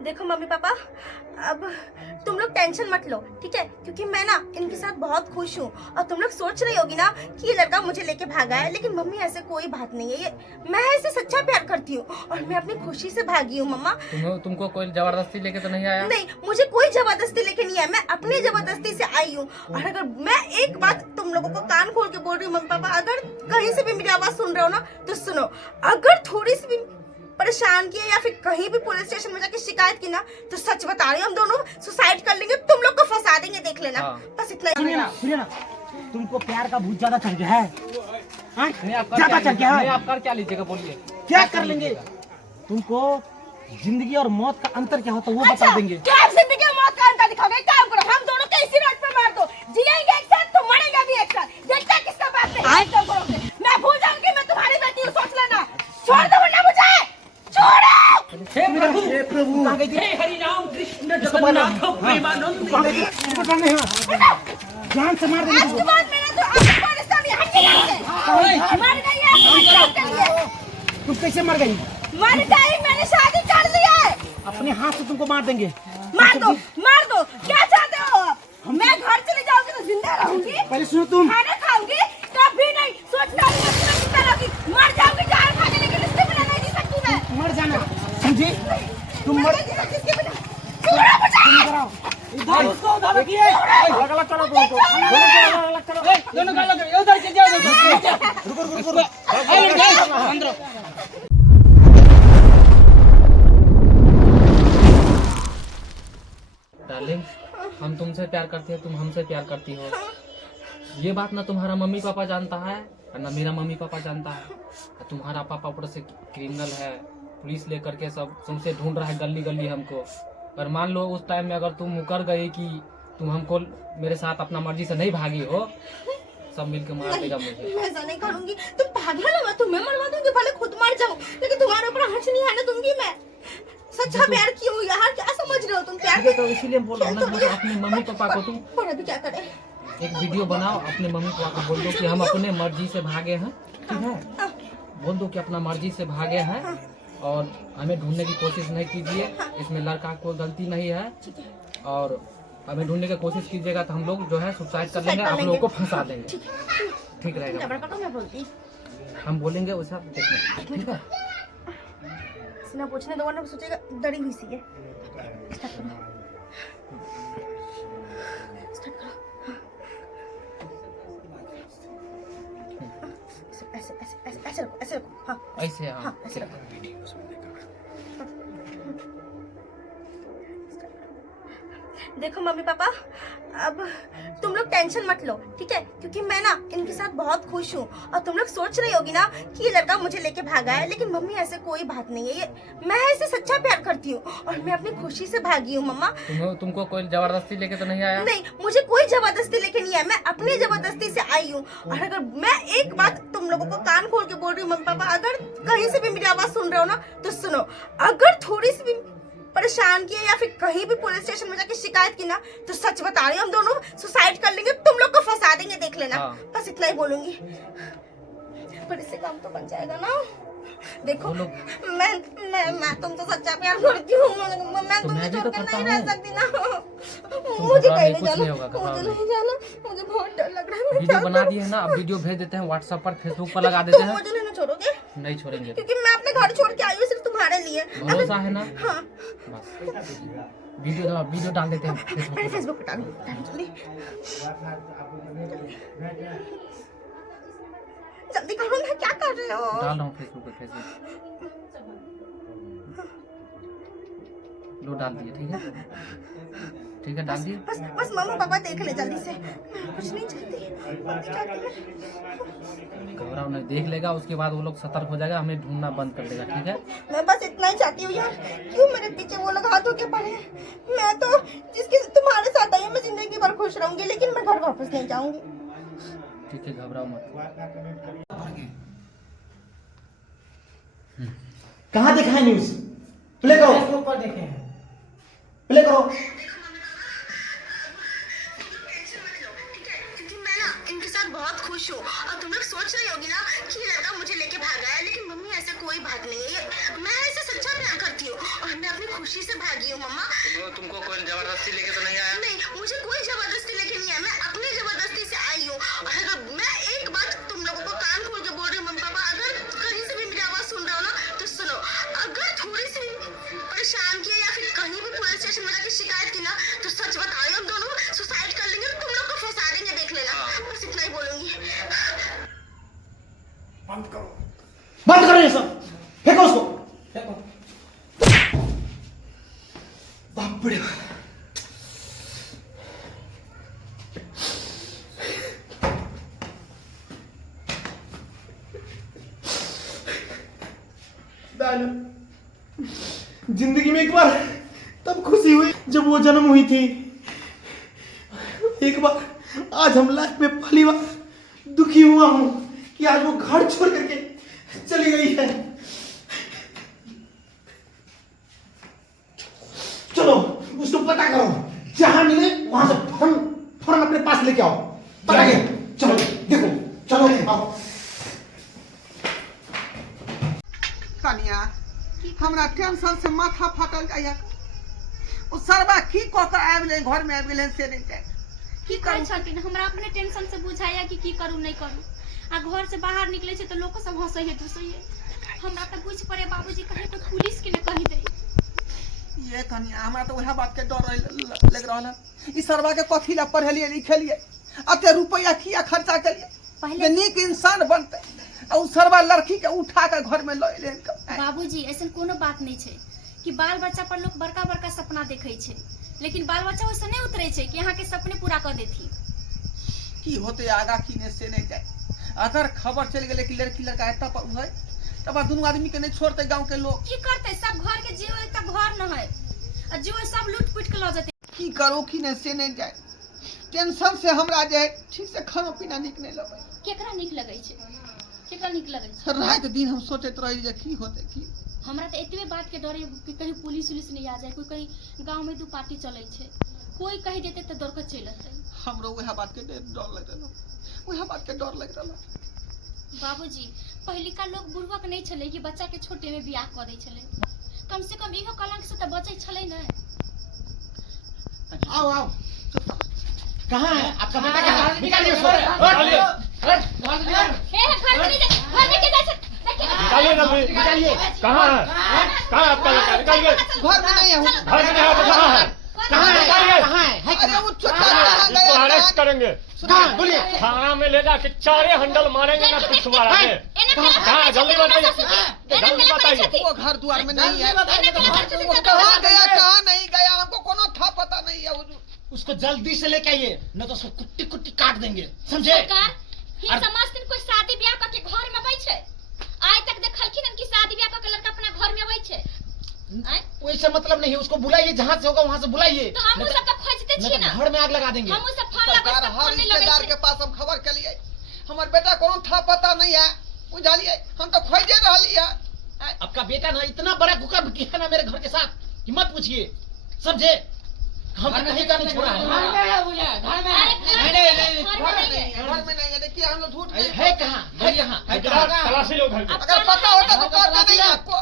देखो mummy papa, अब तुम लोग टेंशन मत लो, ठीक है? क्योंकि मैं ना इनके साथ बहुत खुश हूँ। और तुम लोग सोच रही होगी ना कि ये लड़का मुझे लेके भागा है, लेकिन मम्मी ऐसे कोई बात नहीं है। ये मैं ऐसे सच्चा प्यार करती हूँ और मैं अपनी खुशी से भागी हूँ मम्मा। तुमको कोई जबरदस्ती लेके तो नहीं आया? नहीं, मुझे कोई जबरदस्ती लेके नहीं आया, मैं अपनी जबरदस्ती से आई हूँ। और अगर मैं एक बात तुम लोगों को कान खोल के बोल रही हूँ मम्मी पापा, अगर कहीं से भी मेरी आवाज सुन रहे हो ना तो सुनो, अगर थोड़ी सी भी परेशान किया या फिर कहीं भी पुलिस स्टेशन में जाके शिकायत की ना तो सच बता रही हूँ, हम दोनों सुसाइड कर लेंगे, तुम लोग को फंसा देंगे, देख लेना। बस इतना ही। सुनिए ना, तुमको प्यार का भूत ज्यादा चढ़ गया है। ज्यादा चढ़ गया है। आप कर क्या लीजिएगा, बोलिए क्या कर लेंगे? तुमको जिंदगी और मौत का अंतर क्या होता है वो बता देंगे। क्या आप जिंदगी और मौत का अंतर दिखाओगे? काम करो, हम दोनों को इसी रोड पे मार दो, जिएंगे एक साथ तो मरेंगे भी एक साथ। देखता किसका बात नहीं। मैं भूल जाऊंगी मैं तुम्हारी बेटी हूँ, सोच लेना। छोड़ दो वरना मुझे, छोड़ो। हे प्रभु, हे हरि राम कृष्ण जगन्नाथ प्रेमानंद, जान से मार देंगे। आज के बाद मैंने तो आपको रिश्ता भी मर गई है। तुम कैसे मर गई? मर गई, मैंने शादी कर लिया है। अपने हाथ से तुमको मार देंगे। मार दो, मार दो। क्या चाहते हो आप? मैं घर चली जाऊंगी तो जिंदा रहूंगी? पहले सुनो, तुम खाना खाऊंगी? कभी नहीं। सोचना मर जाऊंगी जहर खाने, लेकिन इसके बिना नहीं जी सकती मैं। मर जाना, समझी? तुम मर इसके बिना। छोड़ो मुझे। इधर उसको उधर रखिए। अलग-अलग करो तुमको, अलग-अलग करो। दोनों का अलग, उधर चल जाओ। रुको। अंदर। डार्लिंग, हम तुमसे प्यार करते हैं, तुम हमसे प्यार करती हो। ये बात ना तुम्हारा मम्मी पापा जानता है और ना मेरा मम्मी पापा जानता है। तुम्हारा पापा ऊपर से क्रिमिनल है, पुलिस लेकर के सब तुमसे ढूंढ रहा है गली गली हमको। पर मान लो उस टाइम में अगर तुम मुकर गई कि तुम हमको मेरे साथ अपना मर्जी से नहीं भागी हो, सब मिलकर मार देगा मुझे। मैं ऐसा नहीं करूंगी। तुम पागल हो, मैं तुम्हें मरवा दूंगी, भले खुद मर जाऊं, लेकिन तुम्हारे ऊपर हंस नहीं आने दूंगी मैं। सच्चा प्यार क्यों यार, क्या समझ रहे हो तुम? प्यार तो इसीलिए बोल रहा हूँ ना, मतलब अपने मम्मी पापा को तुम और अभी क्या करें? एक वीडियो बनाओ, अपने मम्मी पापा को बोल दो कि हम अपने मर्जी से भागे हैं, ठीक है? बोल दो कि अपना मर्जी से भागे हैं और हमें ढूंढने की कोशिश नहीं कीजिए, इसमें लड़का को गलती नहीं है। और हमें ढूंढने की कोशिश कीजिएगा तो हम लोग जो है सुसाइड कर लेंगे, आप लोगों को फंसा देंगे, ठीक रहेगा? मैं बोलती हम बोलेंगे वैसा देखना, ठीक है? ना पूछने दो वरना सोचेगा डरी हुई सी है। ऐसे रखो। हाँ ऐसे, हाँ ऐसे रखो। देखो मम्मी पापा, अब तुम लोग टेंशन मत लो, ठीक है? क्योंकि मैं ना इनके साथ बहुत खुश हूँ। और तुम लोग सोच रही होगी ना कि ये लड़का मुझे लेके भागा है, लेकिन मम्मी ऐसे कोई बात नहीं है। ये मैं ऐसे सच्चा प्यार करती हूँ और मैं अपनी खुशी से भागी हूँ मम्मा। तुमको कोई जबरदस्ती लेके तो नहीं आया? नहीं, मुझे कोई जबरदस्ती लेके नहीं आया, मैं अपनी जबरदस्ती से आई हूँ। और अगर मैं एक बात तुम लोगों को कान खोल के बोल रही हूँ मम्मी पापा, अगर कहीं से भी मेरी आवाज सुन रहे हो ना तो सुनो, अगर थोड़ी सी भी परेशान किया या फिर कहीं भी पुलिस स्टेशन में जाके शिकायत की ना तो सच बता रही हूँ, हम दोनों सुसाइड कर लेंगे, तुम लोग को फंसा देंगे, देख लेना। बस इतना ही बोलूंगी, पर इससे काम तो बन जाएगा ना। देखो मैं तुमसे सच्चा प्यार करती हूँ, मैं तुमसे छोड़कर नहीं रह सकती ना। मुझे कहीं नहीं जाना, मुझे नहीं जाना, मुझे बहुत डर लग रहा है। वीडियो बना दिए ना, अब वीडियो भेज देते हैं व्हाट्सएप पर, फेसबुक पर लगा देते हैं। मुझे नहीं छोड़ोगे? नहीं छोड़ेंगे, क्योंकि मैं अपने घर छोड़ के आई हूँ सिर्फ तुम्हारे लिए। भरोसा है ना? हाँ, बस वीडियो डाल देते हैं फेसबुक पे डालो जल्दी करो ना, क्या कर रहे हो? डाल रहा हूँ फेसबुक पे, लो डाल दिए, ठीक है डाल दिए। बस मम्मा पापा देख ले जल्दी से, मैं कुछ नहीं चाहती। घबराओ नहीं, देख लेगा, उसके बाद वो लोग सतर्क हो जाएगा, हमें ढूंढना बंद कर देगा, ठीक है? मैं बस इतना ही चाहती हूँ यार, क्यों मेरे पीछे वो लोग हाथों के पड़े हैं? मैं तो जिसके तुम्हारे साथ आई हूँ, मैं जिंदगी भर खुश रहूंगी, लेकिन मैं घर वापस नहीं जाऊंगी। ठीक है, घबराओ मत। कहाँ देखा है न्यूज? प्ले करो, फेसबुक पर देखे हैं, प्ले करो। क्योंकि मैं ना इनके साथ बहुत खुश हूँ। और तुम लोग सोच रही होगी ना कि ये लड़का मुझे लेके भागा है, लेकिन मम्मी ऐसे कोई बात नहीं है। मैं ऐसे सच्चा प्यार करती हूँ और मैं अपनी खुशी खुशी से भागी हूँ मम्मा। तुमको कोई जबरदस्ती लेके तो नहीं आया? नहीं, मुझे कोई जबरदस्ती लेके नहीं आया, मैं अपनी जबरदस्ती से आई हूँ। और अगर मैं एक बात तुम लोगों को कान खोल के बोल रही हूँ मम्मी पापा, अगर कहीं से भी मेरी आवाज सुन रहे हो ना तो सुनो, अगर थोड़ी सी परेशान किया या फिर कहीं भी पुलिस स्टेशन में जाके शिकायत की ना तो सच बता रही हूँ, हम दोनों सुसाइड कर लेंगे, तुम लोग को फंसा देंगे, देख लेना। बस इतना ही बोलूंगी। बंद करो ये सब, फेंको उसको, फेंको। बाप रे, जिंदगी में एक बार तब खुशी हुई जब वो जन्म हुई थी, एक बार आज हम लाइफ में पहली बार दुखी हुआ हूं कि आज वो घर छोड़ करके चली गई है। चलो उसको पता करो, जहां मिले वहां से फौरन अपने पास लेके आओ। पता है? चलो देखो, चलो आओ। कनिया हमरा टेंशन से माथा फाटल जाइए। ओ सरबा की क के आबि ले घर में, आबि गेलै से नहीं जाए की करै छथिन। हमरा अपने टेंशन से बुझाइया कि की करू नहीं करू। आ घर से बाहर निकले छै तो लोग सब हंसै है दुसै है। हमरा त बुझ पड़े बाबूजी कहे कोई पुलिस के ने कहि दे। ये कनिया हमरा तो वह बात के डर लग रहल है। ई सरबा के कथी ला पढ़लिए लिखलिए, अते रुपया किया खर्चा करिए, पहले नीक इंसान बनते। और सरबा लड़की के उठा के घर में ले ले। बाबूजी ऐसन कोनो बात नहीं छै कि बाल बच्चा पर लोग बड़का बड़का सपना देखे छै, लेकिन बाल बच्चा वैसे नहीं उतरे छै कि यहाँ के सपने पूरा कर देती। की होते आगा की ने से नहीं जाए। अगर खबर चल गेले कि लड़की लड़का एता पर है तब दोनों आदमी के नहीं छोड़ते गांव के लोग। की करते, सब घर के जीव एक घर न है, और जीव सब लूट पीट के ल जते। की करो की ने से नहीं जाए। टेंशन से हमरा जे ठीक से खाना पीना निक नहीं लगे। केकरा निक लगे छै, केकरा निक लगे छै। रात दिन हम सोचत रही जे की होते की। हमरा तो एतबे बात के डर है कि कहीं पुलिस उलिस नहीं आ जाए, कोई कहीं गांव में दू पार्टी चले छे, कोई कह देते तो दौड़ के चल आते। हमरो वह बात के डर लग रहा, वह बात के डर लग रहा। बाबूजी पहलिका लोग बुढ़वा नहीं छले कि बच्चा के छोटे में बियाह कर दे छले, कम से कम इहो कलंक से तो बचे छले न। आओ आओ, कहाँ है आपका बेटा? कहाँ है? निकालिए उसको। निकालिए ना भाई, निकालिए। कहाँ है? कहाँ है आपका लड़का? निकालिए। घर में नहीं हूँ। घर में नहीं है तो कहाँ है? कहाँ है? निकालिए। अरे वो छोटा कहाँ इसको गया? अरेस्ट करेंगे, कहाँ? बोलिए। थाना में ले जाके 4 हंडल मारेंगे ना कुछ मारा के। कहाँ है? जल्दी बताइए, जल्दी बताइए। वो घर द्वार में नहीं है। वो कहाँ गया कहाँ नहीं गया हमको कोनो था पता नहीं है। उसको जल्दी से लेके आइए, न तो उसको कुट्टी कुट्टी काट देंगे, समझे? सरकार ही समझतिन कोई शादी ब्याह करके घर में बैठे, आज तक देखलखिन कि शादी ब्याह करके लड़का अपना घर में बैठे। वैसे मतलब नहीं है, उसको बुलाइए, जहाँ से होगा वहाँ से बुलाइए। तो हम सब तो खोजते छिए ना, घर में आग लगा देंगे। हम सब फोन लगा सरकार सब हर फोन नहीं लगे रिश्तेदार के पास हम खबर के लिए हमारे बेटा कोनो था पता नहीं है, बुझलिए हम तो खोजे रहली है। आपका बेटा ना इतना बड़ा कुकर किया ना मेरे घर के साथ कि मत पूछिए, समझे? हम कहीं का नहीं छोड़ा है। घर में नहीं है, देखिए हम लोग झूठ है कहाँ? है कहाँ? तलाशी लो घर में। अगर पता होता तो करते नहीं आपको।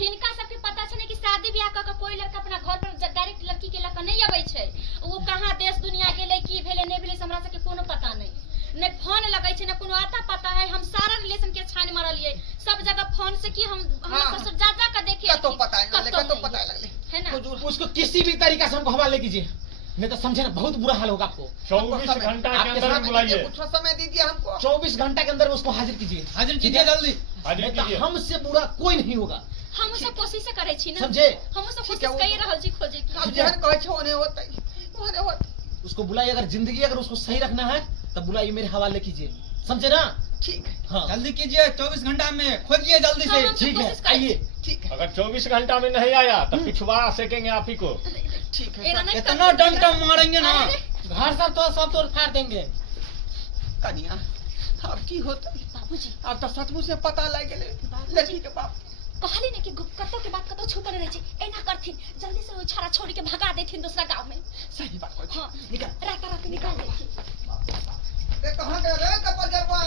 हिनका सबके पता छने कि शादी ब्याह क कोई लड़का अपना घर पर डायरेक्ट लड़की के लड़का नहीं आबै छै। वो कहाँ देश दुनिया गेले की भेले नहीं भेले हमरा सबके कोनो पता नहीं, ने फोन लगै छै ने कोनो आता पता है। हम सारा रिलेशन के छान मारलिए सब जगह फोन से कि हम ससुर जाजा का देखे तो पता है लेकिन तो पता लगले है ना। उसको किसी भी तरीका से हमको हवाले कीजिए, नहीं तो समझे ना बहुत बुरा हाल होगा आपको। 24 घंटा के अंदर बुलाइए। कुछ समय दीजिए हमको। 24 घंटा के अंदर उसको हाजिर कीजिए, हाजिर कीजिए जल्दी। हाजिर कीजिए। हमसे बुरा कोई नहीं होगा, हम सब कोशिश करे छी ना, समझे? हम सब कोशिश कर रहल छी खोजे की। अब जहन कहै छै ओने होतै ओने होत। उसको बुलाइए, अगर जिंदगी अगर उसको सही रखना है तब बुलाइए, मेरे हवाले कीजिए, समझे ना? ठीक है, हाँ जल्दी कीजिए, 24 घंटा में खोजिए जल्दी से। हम ठीक है, कोशिश करें। आइए। ठीक है, अगर 24 घंटा में नहीं आया तो पिछवा सेकेंगे आप ही को। ठीक है। एरा नहीं इतना डंडा मारेंगे ना, घर सब तोड़ फाड़ देंगे। कनिया अब की होतै? बाबूजी अब तो सचमुच में पता लग गेलै लड़की के बाप। कहली ने कि कतो के बात कतो छुपल रहे छै, एना करथिन जल्दी से वो छाड़ा छोड़ी के भगा देथिन दूसरा गांव में। सही बात कहै छै। हां निकल रात निकाल देथिन। रे कहां गए रे कपर जरवा?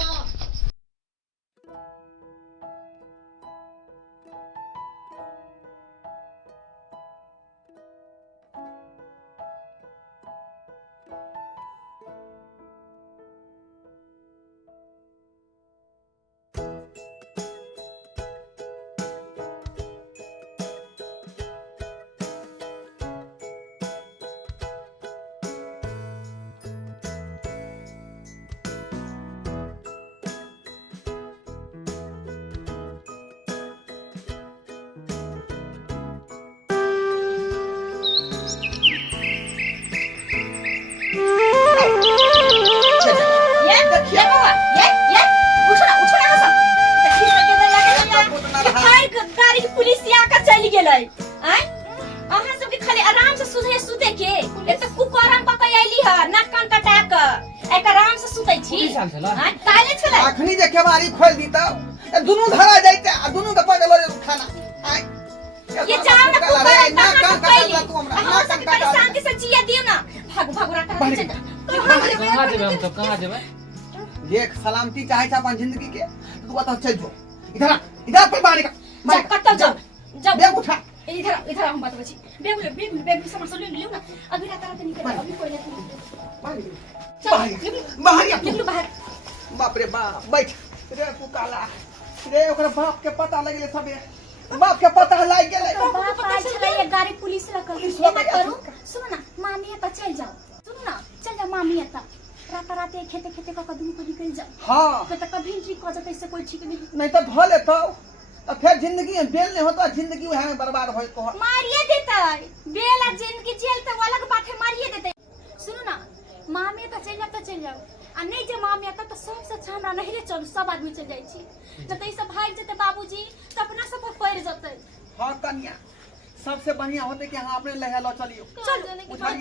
चल गेलै आय अहाँ सब के खाली आराम से सुते के एक त कुकराम पकई आइली ह नाक कान कटा क एक आराम से सुतै छी आय काले छलै अखनी जे केवारी खोल दी त दुनू धरा जाइते आ दुनू के पकड़ लो खाना आय ये जाओ ना कुकराम ना कान पकईली हम सब परेशान के से जिया दियो ना भागो भागो रात कहाँ जेबे हम सब कहाँ जेबे देख सलामती चाहे छ अपन जिंदगी के तू बता चल जो इधर पे बाहर जा कटो जाओ जाओ बैग उठा इधर हम बात बची बेग समझ लियो ना अभी रात निकल अभी कोई नहीं बाहर निकलो बाहर बाप रे बाप बैठ रे तू काला रे ओकरा बाप के पता लगले सबे बाप के पता लाग गेलै बाप आज चले ये गाड़ी पुलिस रखल पुलिस ये लगा ना करू सुनो ना मामी त चल जाओ सुनो ना चल जा मामी त रात खेते खेते का कदम को निकल जाओ हां तो कभी ठीक हो जाता इससे कोई ठीक नहीं नहीं तो भले तो फिर जिंदगी में बेल नहीं होता जिंदगी वहां में बर्बाद होई को मारिए देता बेला जिंदगी जेल तो अलग बात है मारिए देते सुनो ना मामी त चल जाओ आ नहीं जे मामी आता तो सबसे अच्छा हमरा नहीं रे चल सब आदमी चल जाई छी जते ई सब भाग जते बाबूजी तो अपना सब पर पड़ जते हां कन्या सबसे बढ़िया होते कि हां अपने लहे लो चलियो चल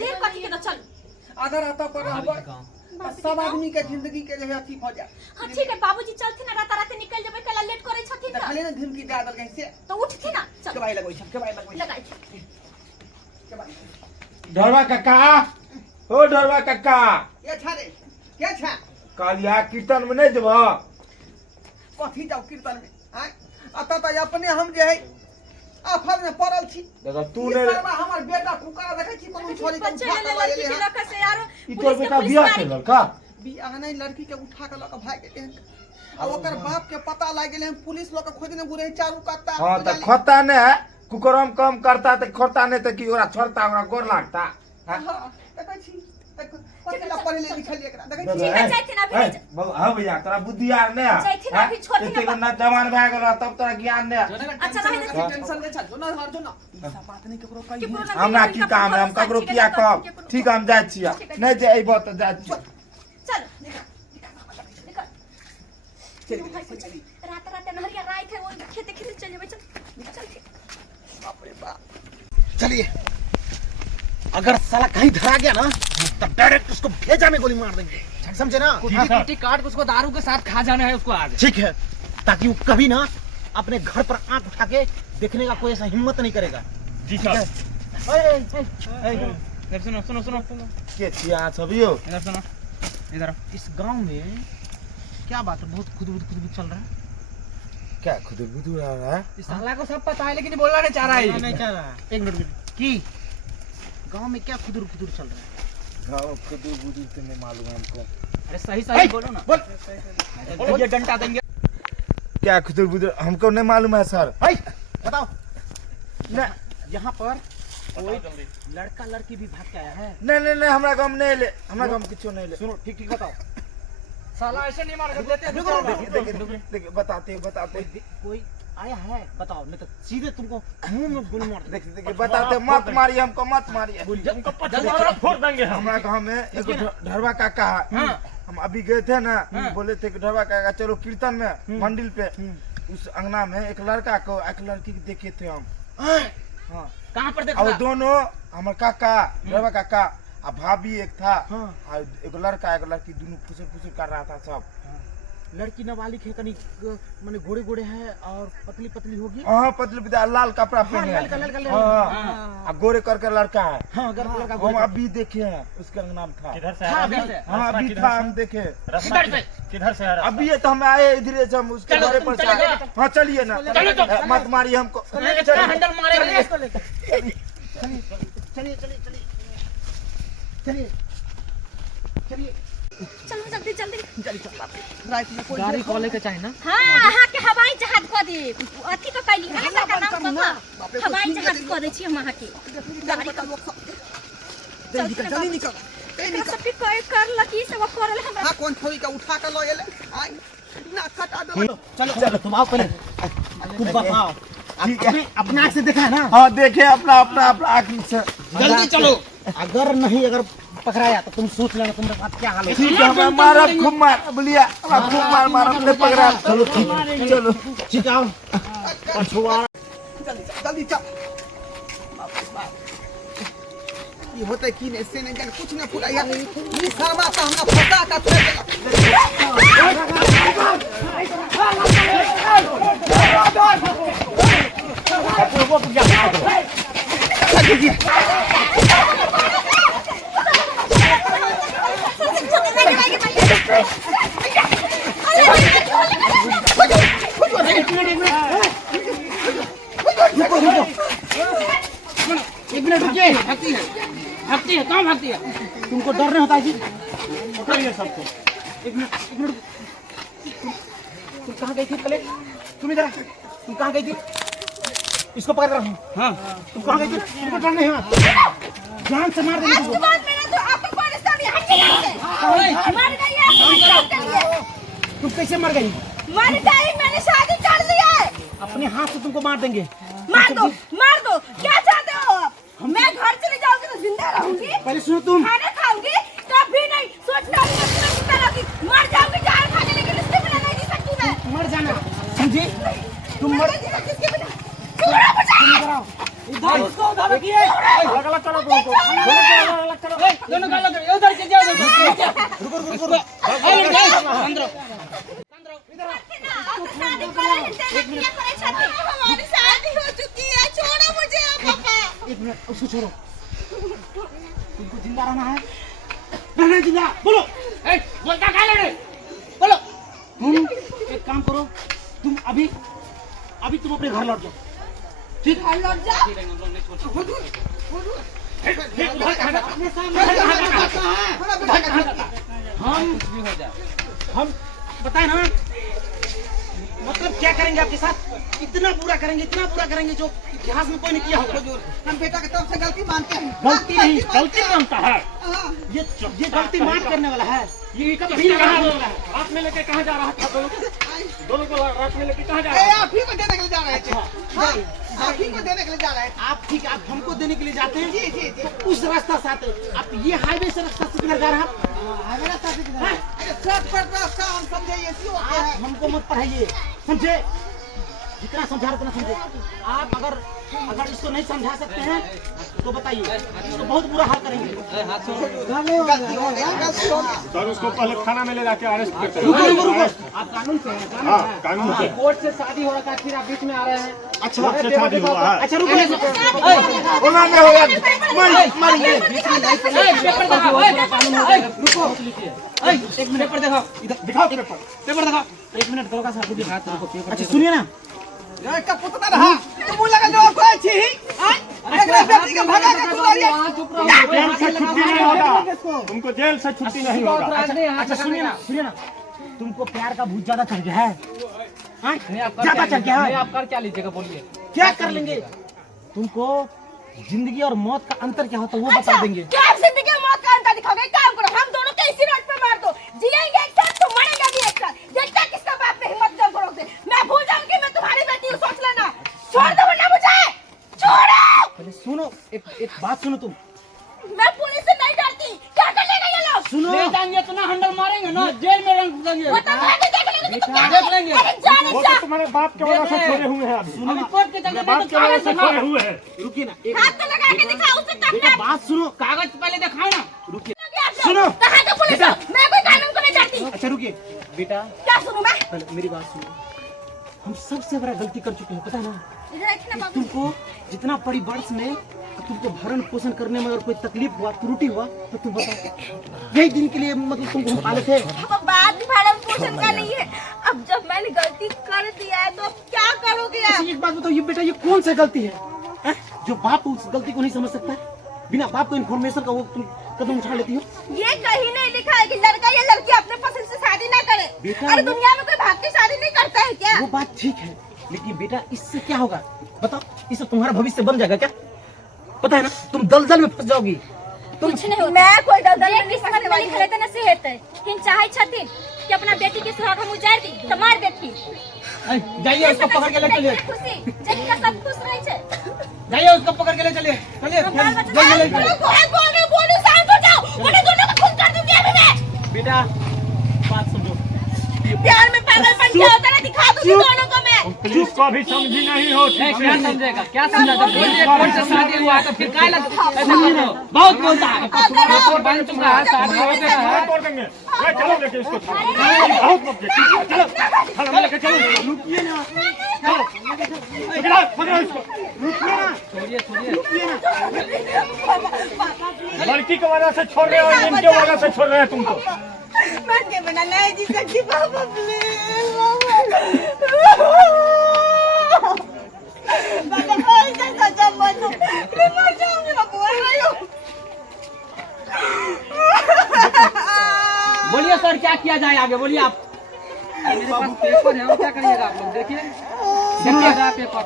देख कथी के चल अगर आता पर रहबो सब आदमी के जिंदगी के जो अथी हो जाए हां ठीक है बाबूजी चलथिन ना रात निकल जेबै कल लेट करे छथिन ना खाली ना धमकी दे दल कैसे तो उठथिन ना चल के भाई लगोई लगाई के भाई ढोलवा काका ओ ढोलवा काका ये छारे के छा कालिया कीर्तन में नहीं जबा कथी जाओ कीर्तन में आय अता त अपने हम जे है आफत में पड़ल छी देखो तू ई ने सरवा हमर बेटा फुकरा देखै छी कोनो छोरी के उठा के लगे ले लड़की से यारो ई तोर बेटा बियाह केलक का बियाह नहीं लड़की के उठा के लक भाग गेले आ ओकर बाप के पता लाग गेले पुलिस लोग खोजने गुरे चारू कत्ता हां त खोता ने कुकरम कम करता त खोता ने त की ओरा छोड़ता ओरा गोर लागता हां देखै छी पतिला पढ़े ले लिखल एकरा देखै छी ठीक है जाइथिन अभी हां भैया तोरा बुद्धि आर ने जाइथिन अभी छोड़थिन एते ना जवान भए गेल तब तोरा ज्ञान ने अच्छा रहे टेंशन ले चल ना हर जो ना ई सब बात नहीं केकरो कही हमरा की काम है हम ककरो किया कहब ठीक हम जाय छियै नहीं जे अइबो त जाय छियै चल निकल रात नहरिया रात है वो खेते खेते चल जेबै चल बाप रे बाप चलिए अगर साला कहीं धरा गया ना तब डायरेक्ट उसको भेजा में गोली मार देंगे समझे ना कुटी काट के उसको दारू के साथ खा जाना है उसको आज ठीक है ताकि वो कभी ना अपने घर पर आंख उठा के देखने का कोई ऐसा हिम्मत नहीं करेगा जी साहब सुनो सुनो सुनो के छिया छबियो इधर सुनो इधर इस गांव में क्या बात है बहुत खुद चल रहा है क्या खुद बुदू रहा है इस साला को सब पता है लेकिन बोलना नहीं चाह रहा है नहीं चाह रहा एक मिनट कि गांव में क्या खुद चल रहा है गाँव खुद बुदू तो नहीं मालूम है हमको अरे सही बोलो ना बोल ये डंडा देंगे क्या खुद बुदू हमको नहीं मालूम है सर बताओ ना यहाँ पर कोई लड़का लड़की भी भाग के आया है नहीं हमरा गाँव में नहीं ले हमरा गाँव में कुछ नहीं ले सुनो ठीक बताओ साला ऐसे नहीं मार देते देखिए बताते कोई आया है बताओ नहीं तो सीधे तुमको मुंह में गोली मार देखिए बताते मत मारिए हमको मत मारिए फोड़ देंगे हम हमारा गाँव में एक ढरवा काका है हम अभी गए थे ना बोले थे कि ढरवा काका चलो कीर्तन में मंदिर पे उस अंगना में एक लड़का को एक लड़की को देखे थे हम हाँ कहाँ पर और दोनों हमारे काका ढरवा काका अब भाभी एक था और एक लड़का एक लड़की दोनों फुसर कर रहा था सब लड़की नाबालिग है कनी माने गोड़े है और पतली होगी हाँ पतली लाल कपड़ा पहने है हाँ गोरे करके लड़का है हम अभी देखे हैं उसका नाम था किधर से आया हाँ अभी था हम देखे किधर से आ रहा अभी तो हम आए इधर से हम उसके घरे पर से हाँ चलिए ना मत मारिए हमको चलिए चलो जल्दी रात में कोई गाड़ी कॉले के चाहिए ना हां अहाँ के हवाई जहाज क दे अथी तो कैली है ना का नाम पता हवाई जहाज क दे छी हम अहाँ के गाड़ी का जल्दी निकल सब भी कर लकी से वो करल हमरा हां कौन छोरी का उठा के लो एले आई ना कटा दो चलो तुम आओ पहले तुम बताओ ठीक है अपना आंख से देखा है ना हाँ देखे अपना आँख से जल्दी चलो अगर पकड़ाया तो तुम सोच लेना तुम्हारे साथ क्या हाल है ठीक है हमें मारा खूब मार बोलिए खूब मार हमने पकड़ा चलो ठीक चलो ठीक आओ जल्दी चल ये होते की नहीं से नहीं जाने कुछ नहीं पूरा यार ये सामा का हमरा फटा का एक मिनट रुकिए भागती है कहाँ भागती है तुमको डर नहीं होता है जी पकड़िए सबको एक मिनट तुम कहाँ गई थी पहले तुम इधर तुम कहाँ गई थी इसको पकड़ रहा हूँ हाँ तुम कहाँ गई थी तुमको डर नहीं हुआ जान से मार देंगे तुम कैसे मर गई मर गई, मैंने शादी कर ली है। अपने हाथ से तुमको मार देंगे मार दो क्या चाहते हो आप? मैं घर चली जाऊंगी तो जिंदा रहूंगी, पहले सुनो तुम खाना खाऊंगी, कभी नहीं सोचना मर जाऊंगी, जहर खाने लेकिन इसके बिना नहीं जी सकती मैं। मर जाना समझे तुम मर इधर इसको उधर रखिए अलग चलो तुमको अलग चलो दोनों का अलग उधर से जाओ रुको अंदर शादी हमारी शादी हो चुकी है, छोड़ो मुझे पापा। एक मिनट उसको छोड़ो तुमको जिंदा रहना है रहना जिंदा बोलो बोलता क्या लड़े बोलो तुम एक काम करो तुम अभी तुम अपने घर लौट जाओ ठीक घर लौट जाओ। हम बताए ना मतलब क्या करेंगे आपके साथ इतना बुरा करेंगे जो इतिहास में कोई नहीं किया होगा हम बेटा की तरफ से गलती मानते हैं गलती नहीं गलती मानता है ये गलती माफ करने वाला है ये कभी नहीं कहा रात में लेके कहाँ जा रहा था दोनों को रात में लेके कहाँ जा रहा था आप ही को देने के लिए जा रहे थे आप ही को देने के लिए जा रहे थे आप ठीक आप हमको देने के लिए जाते हैं जी तो उस रास्ता से आते आप ये हाईवे से रास्ता से किधर जा रहा है शॉर्टकट रास्ता हम समझे ये क्यों होता है आप हमको मत पढ़ाइए समझे जितना समझा उतना समझे आप अगर इसको नहीं समझा सकते हैं तो बताइए इसको बहुत बुरा हाल करेंगे सर उसको पहले थाना में ले जाके अरेस्ट करते हैं। आप कानून से हैं हाँ कानून से कोर्ट से शादी हो रहा था फिर आप बीच में आ रहे हैं अच्छा से शादी हुआ है अच्छा रुको एक मिनट पर दिखाओ पेपर दिखाओ एक मिनट दो का साथ दिखाओ अच्छा सुनिए ना का पुतना रहा तो मुझे लगा जो कोई छी एक व्यक्ति के भगा के तुलारिए जेल से छुट्टी नहीं होगा तुमको जेल से छुट्टी नहीं होगा अच्छा सुनिए ना तुमको प्यार का भूत ज्यादा चढ़ गया है ज्यादा चढ़ गया है आप कर क्या लीजिएगा बोलिए क्या कर लेंगे तुमको जिंदगी और मौत का अंतर क्या होता है वो बता देंगे क्या आप जिंदगी और मौत का अंतर दिखाओगे? एक काम करो, हम दोनों को इसी रोड पे मार दो, जिएंगे एक साथ तो मरेंगे भी एक साथ। देखता किसका बाप में हिम्मत कम करोगे। मैं भूल जाऊंगी मैं तुम्हारी बेटी हूँ, सोच लेना। छोड़ दो वरना मुझे छोड़ो। पहले सुनो एक बात सुनो तुम मैं पुलिस से नहीं डरती, क्या कर लेगा ये लोग? सुनो ले जाएंगे तो ना हंडल मारेंगे ना जेल में रंग देंगे वो तो मैं देख लेंगे तो क्या देख लेंगे। वो तो तुम्हारे बाप के वजह से छोड़े हुए हैं अभी रिपोर्ट के तुम्हारे बाप के वजह से छोड़े हुए हैं रुकिए ना हाथ तो लगा के दिखाओ उसे तब बेटा बात सुनो कागज पहले दिखाओ ना रुकिए सुनो कहाँ का पुलिस हो? मैं कोई कानून को नहीं डरती। अच्छा रुकिए बेटा क्या सुनूं मैं? पहले मेरी बात सुनो हम सबसे बड़ा गलती कर चुके हैं पता है ना इधर इतना बाबू। तुमको जितना बड़ी वर्ष में तुमको भरण पोषण करने में अगर कोई तकलीफ हुआ त्रुटि हुआ तो तुम बताओ यही दिन के लिए मतलब तुमको हम पाले थे अब बात भरण पोषण का नहीं है, अब जब मैंने गलती कर दिया है तो अब क्या करोगे आप? अच्छा एक बात बताओ ये बेटा ये कौन सा गलती है जो बाप उस गलती को नहीं समझ सकता है बिना बाप को इन्फॉर्मेशन का वो तुम कदम उठा लेती हो ये कहीं नहीं लिखा है कि लड़का या लड़की अपने पसंद से शादी ना करे। बेटा, अरे दुनिया में कोई भाग के शादी नहीं करता है क्या? वो बात ठीक है लेकिन बेटा इससे क्या होगा बताओ इससे तुम्हारा भविष्य बन जाएगा क्या पता है ना तुम दलदल में फंस जाओगी कुछ नहीं होता। मैं कोई दलदल में किस्मत फंसने में वाली लिखल रहते न से हेतै हिन चाहे छथिन कि अपना बेटी के सुहाग हम उजाड़ दी तो मार देती जाइए उसको पकड़ के ले चलिए खुशी जनिका सब खुश रहे छे जाइए उसको पकड़ के ले चलिए बोलू शांत हो जाओ वरना दोनों को खून कर दूंगी अभी मैं। बेटा बात समझो प्यार में पागलपन क्या होता है दिखा दूंगी दोनों को मैं। तुम पुलिस को अभी समझी नहीं हो ठीक क्या से। समझेगा, क्या समझेगा? बोलिए कौन सा शादी हुआ तो फिर काय लग ऐसे कर रहे हो? बहुत बोलता है। पेपर बन चुका है, शादी हो गया है। तोड़ देंगे। ए, चलो लेके इसको थाने। बहुत मत चलो थाने में लेके चलो। रुकिए ना, पकड़ा पकड़ा इसको। रुकिए ना, छोड़िए छोड़िए। रुकिए ना। लड़की की वजह से छोड़ रहे हो, इनके वजह से छोड़ रहे हैं तुमको। मैं के बिना नहीं जी सकती पापा प्लीज पापा ऐसा सजा मत दो, मैं मर जाऊंगी, मैं बोल रही हूँ। बोलिए सर, क्या किया जाए आगे, बोलिए आप। मेरे पास पेपर है, क्या करिएगा आप लोग? देखिए देखिएगा पेपर।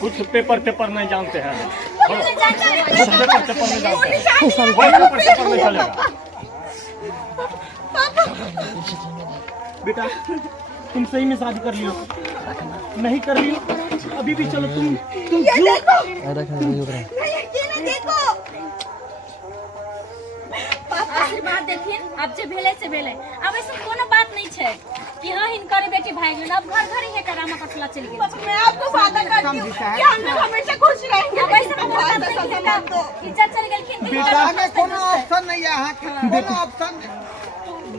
कुछ पेपर नहीं जानते हैं। कुछ पेपर नहीं जानते हैं। कोई पेपर नहीं चलेगा। बेटा तुम सही में शादी कर लियो, नहीं कर लियो अभी भी चलो। तुम ये देखो ये देखो आशीर्वाद देथिन अब जे भेले से भेले। अब ऐसे कोनो बात नहीं छे कि हाँ हिनकर बेटी भाग गेल, अब घर घर ही है करामा कटला चल गेल। मैं आपको वादा करती हूँ कि हम लोग हमेशा खुश रहेंगे। अब ऐसे इज्जत चल गेल कि आगे कोनो ऑप्शन नहीं है, हाँ कोनो ऑप्शन नहीं।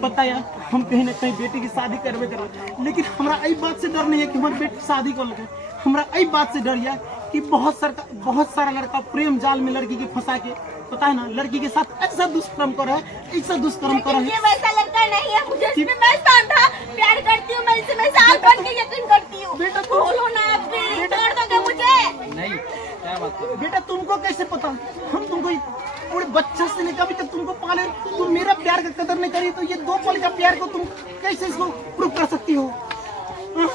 पता यार, हम कहीं ना कहीं बेटी की शादी करबे करबे, लेकिन हमरा आई बात से डर नहीं है कि हमारी बेटी शादी कर लगे। हमरा आई बात से डर है कि बहुत सारा लड़का प्रेम जाल में लड़की के फंसा के, पता है ना, लड़की के साथ ऐसा दुष्कर्म कर रहा है, ऐसा दुष्कर्म कर रहा ये है। वैसा लड़का नहीं है, मुझे इसमें मैं था प्यार करती हूँ, मैं इसे मैं साल बन के यकीन करती हूँ। बेटा बोलो ना आप भी, छोड़ दोगे मुझे? नहीं, क्या बात कर? बेटा तुमको कैसे पता? हम तुमको पूरे बच्चा से लेकर अभी तक तुमको पाले, तुम मेरा प्यार का कदर नहीं करी तो ये 2 पल का प्यार को तुम कैसे इसको प्रूव कर सकती हो? हाँ?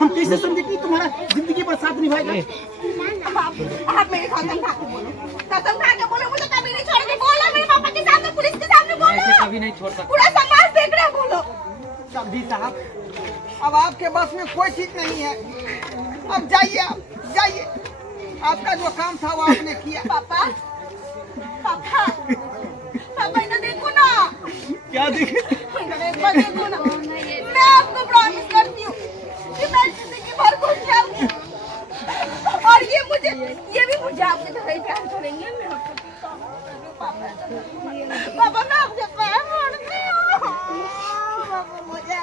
हम कैसे समझे कि तुम्हारा जिंदगी पर साथ निभाएगा? आप मेरे कसम खा के बोलो मुझे कभी नहीं छोड़ोगे। बोलो मेरे पापा के सामने, पुलिस के सामने ऐसे बोलो, कभी नहीं छोड़ सकता। पूरा समाज देख रहा है, बोलो। सब्जी साहब, अब आपके बस में कोई चीज नहीं है। अब जाइए, आप जाइए, आपका जो काम था वो आपने किया। पापा पापा पापा इधर देखो ना, क्या देखे? इधर एक बार देखो ना। मैं आपको प्रॉमिस करती हूँ कि मैं जिंदगी भर खुश रहूंगी, और ये भी मुझे आपसे तरह ही प्यार करेंगे। मैं आपको पापा मैं आपसे प्यार करती हूँ। पापा मुझे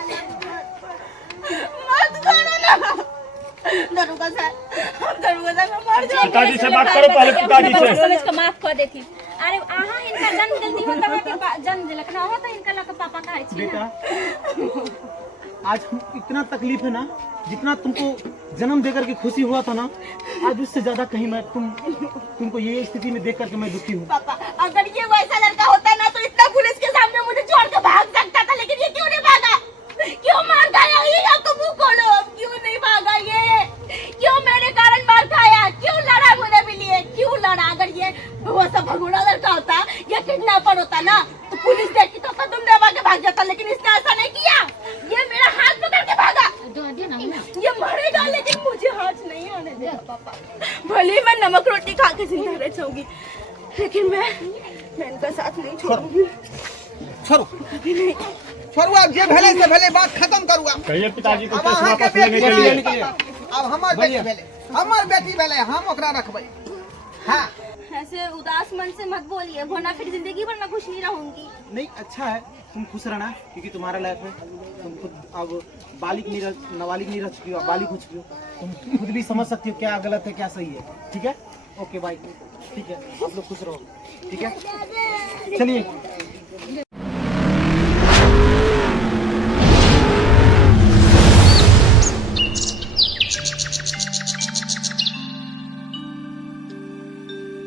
मत करो ना। दरोगा साहब मैं मर जाऊंगी। पिताजी से बात करो पहले, पिताजी से। समझ के माफ कर देथिन। अरे आहा इनका जन्म जल्दी होता है कि जन्म दिलक ना हो तो इनका लक पापा कहै छी बेटा आज हम इतना तकलीफ है ना, जितना तुमको जन्म देकर के खुशी हुआ था ना, आज उससे ज्यादा कहीं मैं तुमको ये स्थिति में देख करके मैं दुखी हूँ। पापा अगर ये वैसा लड़का होता ना तो इतना पुलिस के सामने मुझे छोड़ के भाग सकता था, लेकिन ये क्यों नहीं भागा? क्यों मार खाया? ये आपको मुंह खोलो, क्यों नहीं भागा? ये क्यों मेरे कारण मार खाया? क्यों लड़ा मुझे भी लिए? क्यों लड़ा? अगर ये वैसा भगोड़ा लड़का होता या किडनैपर होता ना तो पुलिस देखी तो तुम दबा के भाग जाता, लेकिन इसने ऐसा नहीं किया। ये मेरा हाथ पकड़ के भागा। ये मरेगा लेकिन मुझे हाथ नहीं आने देगा। पापा भले मैं नमक रोटी खा के जिंदा रह जाऊंगी, लेकिन मैं इनका साथ नहीं छोड़ूंगी। छोड़ो छोड़ो, अब जे भले से भले बात खत्म करूँ। कहिए पिताजी को अब केस अहाँ के वापस लेने के लिए। बेटी, अब हमार बेटी भेले, हम ओकरा रखबै। हाँ ऐसे उदास मन से मत बोलिए, वरना फिर जिंदगी भर मैं खुश नहीं रहूंगी। नहीं अच्छा है, तुम खुश रहना, क्योंकि तुम्हारा लाइफ है, तुम खुद अब नाबालिग नहीं रह चुकी हो, बालिग हो चुकी हो, तुम खुद भी समझ सकती हो क्या गलत है क्या सही है। ठीक है, ओके बाय। ठीक है, आप लोग खुश रहो। ठीक है, चलिए।